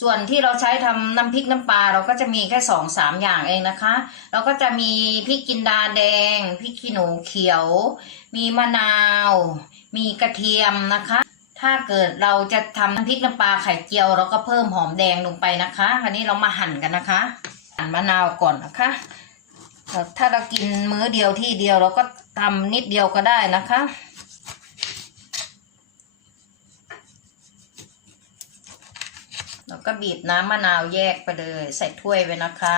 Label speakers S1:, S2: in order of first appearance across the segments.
S1: ส่วนที่เราใช้ทำน้ำพริกน้ำปลาเราก็จะมีแค่สองสามอย่างเองนะคะ เราก็จะมีพริกจินดาแดงพริกขี้หนูเขียว มีมะนาว มีกระเทียมนะคะ ถ้าเกิดเราจะทำน้ำพริกน้ำปลาไข่เจียวเราก็เพิ่มหอมแดงลงไปนะคะคราวนี้เรามาหั่นกันนะคะหั่นมะนาวก่อนนะคะ ถ้าเรากินมื้อเดียวที่เดียวเราก็ทำนิดเดียวก็ได้นะคะ แล้วก็บีบน้ำมะนาวแยกไปเลย ใส่ถ้วยไว้นะคะ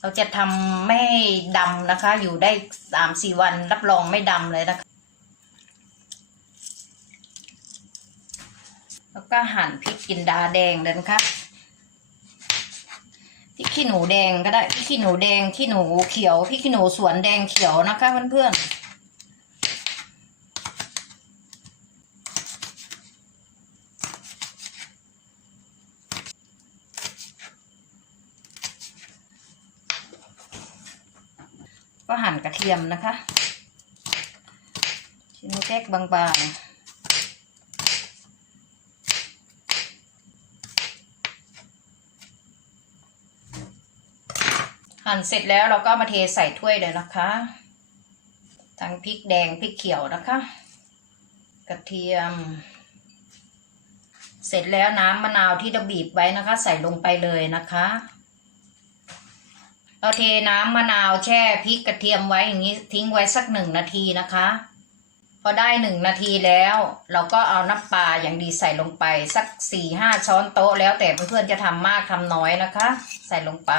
S1: เราจะทำไม่ดำนะคะ อยู่ได้สามสี่วันรับรองไม่ดำเลยนะคะ แล้วก็หั่นพริกจินดาแดงเลยนะคะพริกขี้หนูแดงก็ได้พริกขี้หนูแดงขี้หนูเขียวพริกขี้หนูสวนแดงเขียวนะคะเพื่อนๆ ก็หั่นกระเทียมนะคะ ชิ้นเล็กบางๆหั่นเสร็จแล้วเราก็มาเทใส่ถ้วยเลยนะคะ ทั้งพริกแดงพริกเขียวนะคะ กระเทียม เสร็จแล้วน้ำมะนาวที่เราบีบไว้นะคะ ใส่ลงไปเลยนะคะ เราเทน้ำมะนาวแช่พริกกระเทียมไว้อย่างนี้ทิ้งไว้สักหนึ่งนาทีนะคะ พอได้หนึ่งนาทีแล้ว เราก็เอาน้ำปลาอย่างดีใส่ลงไปสักสี่ห้าช้อนโต๊ะแล้วแต่เพื่อนๆจะทำมากทำน้อยนะคะ ใส่ลงไป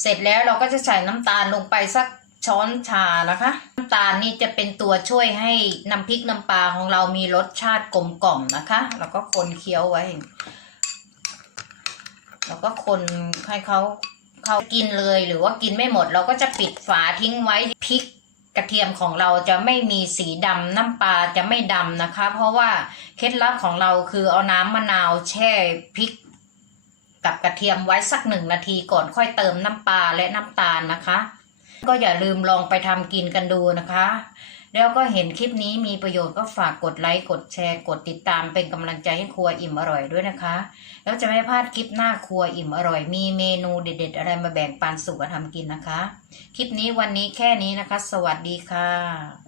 S1: เสร็จแล้วเราก็จะใส่น้ำตาลลงไปสักช้อนชานะคะ น้ำตาลนี่จะเป็นตัวช่วยให้น้ำพริกน้ำปลาของเรามีรสชาติกลมกล่อมนะคะ แล้วก็คนเคี้ยวไว้ แล้วก็คนให้เขาเขากินเลยหรือว่ากินไม่หมด เราก็จะปิดฝาทิ้งไว้พริกกระเทียมของเราจะไม่มีสีดำน้ำปลาจะไม่ดำนะคะ เพราะว่าเคล็ดลับของเราคือเอาน้ำมะนาวแช่พริก กับกระเทียมไว้สักหนึ่งนาทีก่อนค่อยเติมน้ำปลาและน้ำตาลนะคะ ก็อย่าลืมลองไปทำกินกันดูนะคะ แล้วก็เห็นคลิปนี้มีประโยชน์ก็ฝากกดไลค์ กดแชร์ กดติดตามเป็นกำลังใจให้ครัวอิ่มอร่อยด้วยนะคะ แล้วจะไม่พลาดคลิปหน้าครัวอิ่มอร่อย มีเมนูเด็ด ๆ อะไรมาแบ่งปันสู่กันทำกินนะคะ คลิปนี้วันนี้แค่นี้นะคะ สวัสดีค่ะ